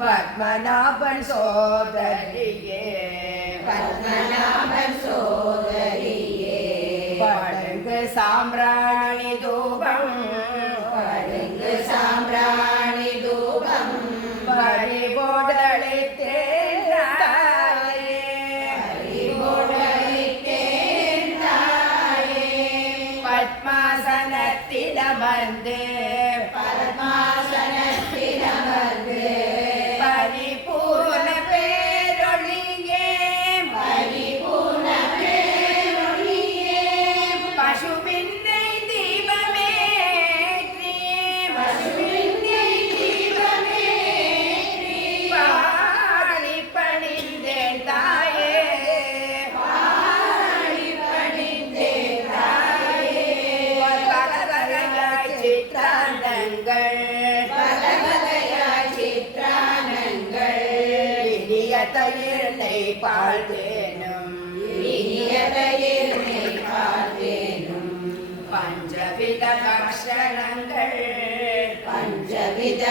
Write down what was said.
பத்மநாபன் சோதரியே பத்மநாபன் சோதரியே படுங்கு சாம்பிராணி தூபம் படுங்கு சாம்பிராணி தூபம் பறிபோடளித்தேன் பத்மாசனத்திடமர்ந்து பத்மாசனத்திடமர்ந்து பரிபூர்ண பேரொழியே பரிபூர்ண பேரொழியே பசுவின்னை தீபமேற்றி பசுவின்னை தீபமேற்றி பாடி பணிந்தேன் தாயே பாடி பணிந்தேன் தாயே பலவகையாய் சித்தாந்தங்கள் பலவகையாய் சித்திரானங்கள் இனிய தயிர்னை பாழ்வேனும் இனிய தயிர்னை பார்த்தேனும் பஞ்சவித பக்ஷணங்கள் பஞ்சவித